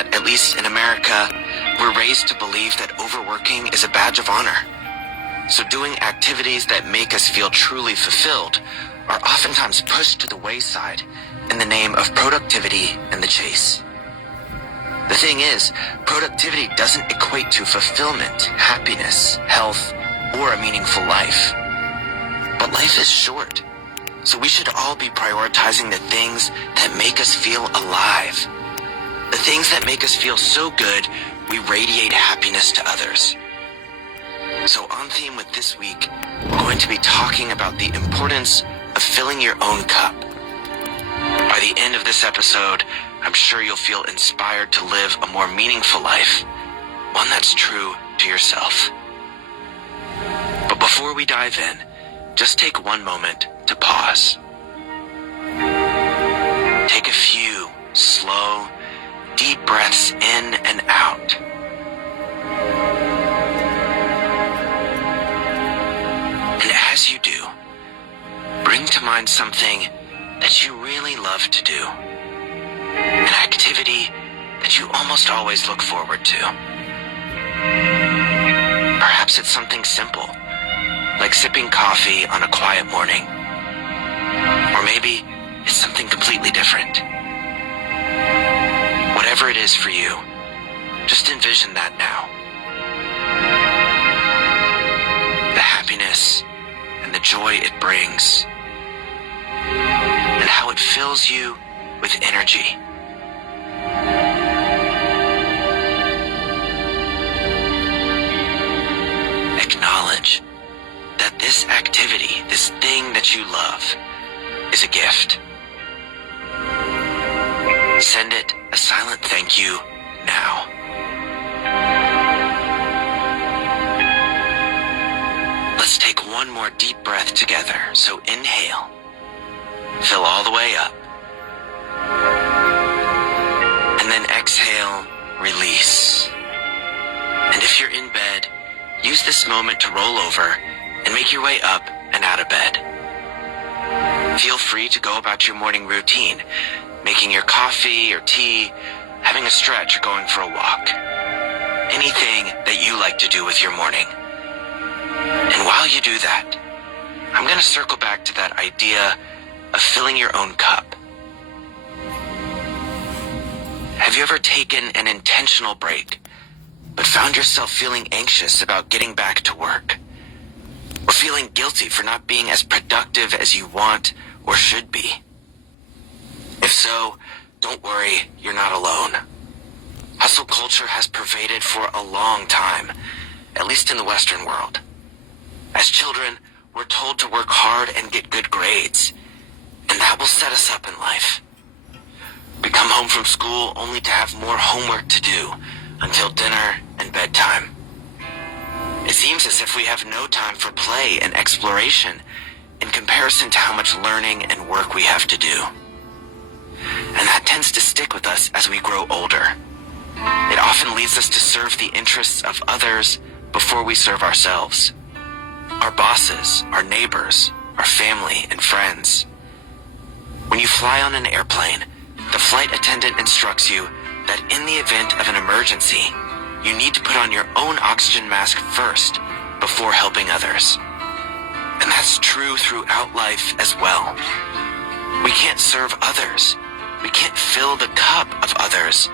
that, at least in America, we're raised to believe that overworking is a badge of honor. So doing activities that make us feel truly fulfilled are oftentimes pushed to the wayside in the name of productivity and the chase. The thing is, productivity doesn't equate to fulfillment, happiness, health, or a meaningful life. But life is short, so we should all be prioritizing the things that make us feel alive. The things that make us feel so good, we radiate happiness to others. So on theme with this week, we're going to be talking about the importance of filling your own cup. By the end of this episode, I'm sure you'll feel inspired to live a more meaningful life, one that's true to yourself. But before we dive in, just take one moment to pause. Take a few slow, deep breaths in and out. And as you do, bring to mind something that you really love to do. An activity that you almost always look forward to. Perhaps it's something simple, like sipping coffee on a quiet morning. Or maybe it's something completely different. Whatever it is for you, just envision that now. The happiness and the joy it brings, and how it fills you with energy. Acknowledge that this activity, this thing that you love, is a gift. Send it a silent thank you now. Let's take one more deep breath together. So inhale, fill all the way up, and then exhale, release. And if you're in bed, use this moment to roll over and make your way up and out of bed. Feel free to go about your morning routine, making your coffee or tea, having a stretch, or going for a walk. Anything that you like to do with your morning. And while you do that, I'm going to circle back to that idea of filling your own cup. Have you ever taken an intentional break, but found yourself feeling anxious about getting back to work? Or feeling guilty for not being as productive as you want or should be? If so, don't worry, you're not alone. Hustle culture has pervaded for a long time, at least in the Western world. As children, we're told to work hard and get good grades, and that will set us up in life. We come home from school only to have more homework to do until dinner and bedtime. It seems as if we have no time for play and exploration in comparison to how much learning and work we have to do. And that tends to stick with us as we grow older. It often leads us to serve the interests of others before we serve ourselves. Our bosses, our neighbors, our family, and friends. When you fly on an airplane, the flight attendant instructs you that in the event of an emergency, you need to put on your own oxygen mask first before helping others. And that's true throughout life as well. We can't serve others. We can't fill the cup of others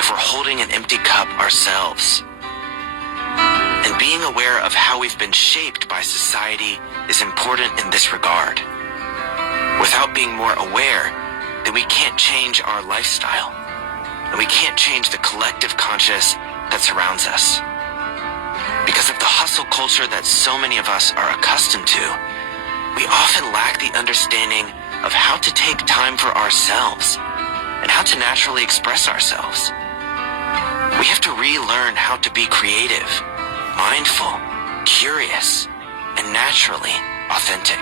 if we're holding an empty cup ourselves. And being aware of how we've been shaped by society is important in this regard. Without being more aware, then we can't change our lifestyle, and we can't change the collective conscious that surrounds us. Because of the hustle culture that so many of us are accustomed to, we often lack the understanding of how to take time for ourselves and how to naturally express ourselves. We have to relearn how to be creative, mindful, curious, and naturally authentic.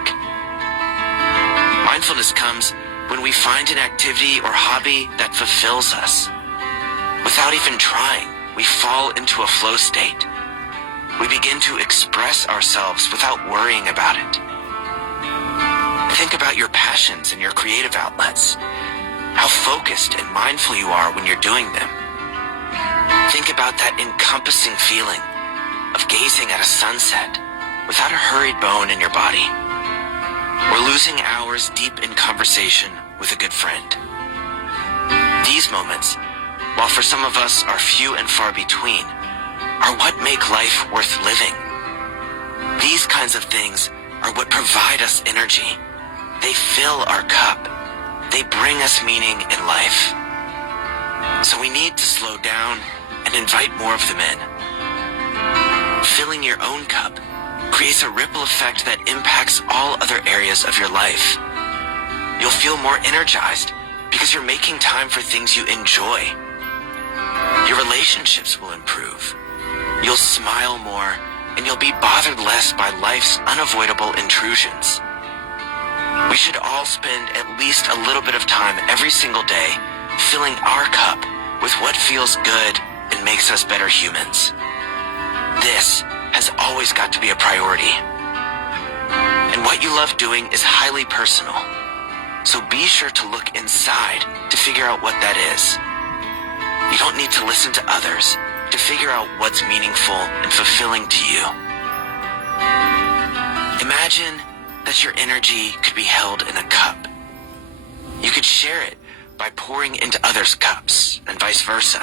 Mindfulness comes when we find an activity or hobby that fulfills us. Without even trying, we fall into a flow state. We begin to express ourselves without worrying about it. Think about your passions and your creative outlets, how focused and mindful you are when you're doing them. Think about that encompassing feeling of gazing at a sunset without a hurried bone in your body, or losing hours deep in conversation with a good friend. These moments, while for some of us are few and far between, are what make life worth living. These kinds of things are what provide us energy. They fill our cup. They bring us meaning in life. So we need to slow down and invite more of them in. Filling your own cup creates a ripple effect that impacts all other areas of your life. You'll feel more energized because you're making time for things you enjoy. Your relationships will improve. You'll smile more, and you'll be bothered less by life's unavoidable intrusions. We should all spend at least a little bit of time every single day filling our cup with what feels good and makes us better humans. This has always got to be a priority. And what you love doing is highly personal. So be sure to look inside to figure out what that is. You don't need to listen to others to figure out what's meaningful and fulfilling to you. Imagine that your energy could be held in a cup. You could share it by pouring into others' cups and vice versa.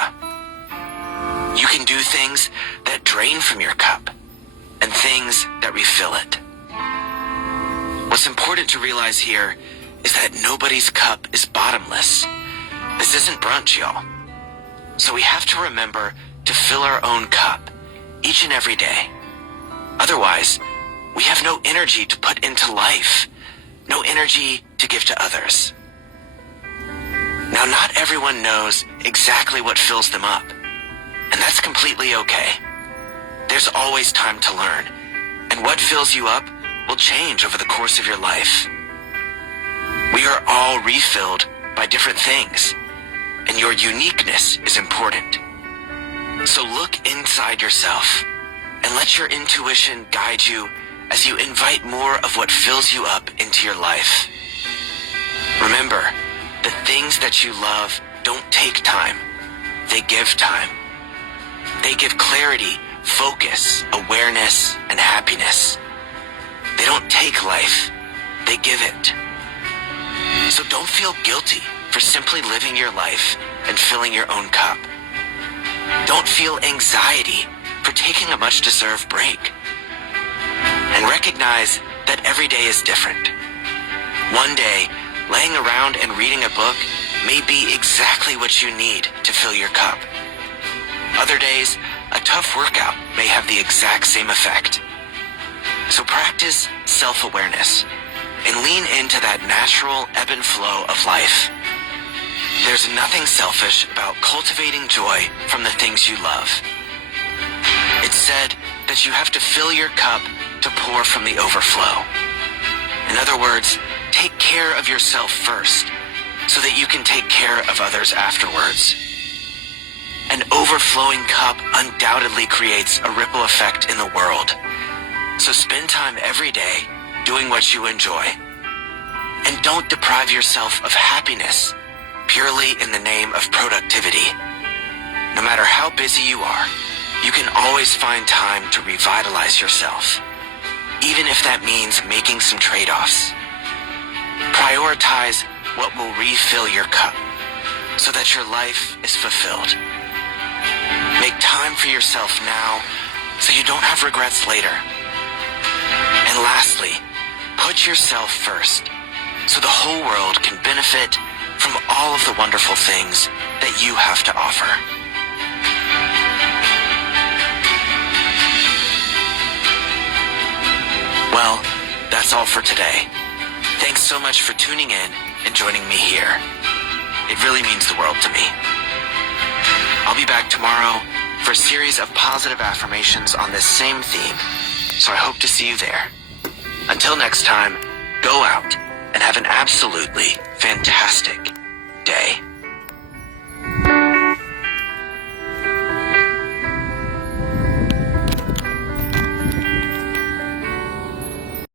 You can do things that drain from your cup and things that refill it. What's important to realize here is that nobody's cup is bottomless. This isn't brunch, y'all. So we have to remember to fill our own cup each and every day. Otherwise, we have no energy to put into life, no energy to give to others. Now, not everyone knows exactly what fills them up, and that's completely okay. There's always time to learn, and what fills you up will change over the course of your life. We are all refilled by different things, and your uniqueness is important. So look inside yourself and let your intuition guide you as you invite more of what fills you up into your life. Remember, the things that you love don't take time. They give time. They give clarity, focus, awareness, and happiness. They don't take life. They give it. So don't feel guilty for simply living your life and filling your own cup. Don't feel anxiety for taking a much-deserved break. And recognize that every day is different. One day, laying around and reading a book may be exactly what you need to fill your cup. Other days, a tough workout may have the exact same effect. So practice self-awareness and lean into that natural ebb and flow of life. There's nothing selfish about cultivating joy from the things you love. It's said that you have to fill your cup to pour from the overflow. In other words, take care of yourself first so that you can take care of others afterwards. An overflowing cup undoubtedly creates a ripple effect in the world. So spend time every day doing what you enjoy. And don't deprive yourself of happiness purely in the name of productivity. No matter how busy you are, you can always find time to revitalize yourself, even if that means making some trade-offs. Prioritize what will refill your cup so that your life is fulfilled. Make time for yourself now so you don't have regrets later. And lastly, put yourself first so the whole world can benefit from all of the wonderful things that you have to offer. Well, that's all for today. Thanks so much for tuning in and joining me here. It really means the world to me. I'll be back tomorrow for a series of positive affirmations on this same theme, so I hope to see you there. Until next time, go out and have an absolutely fantastic day.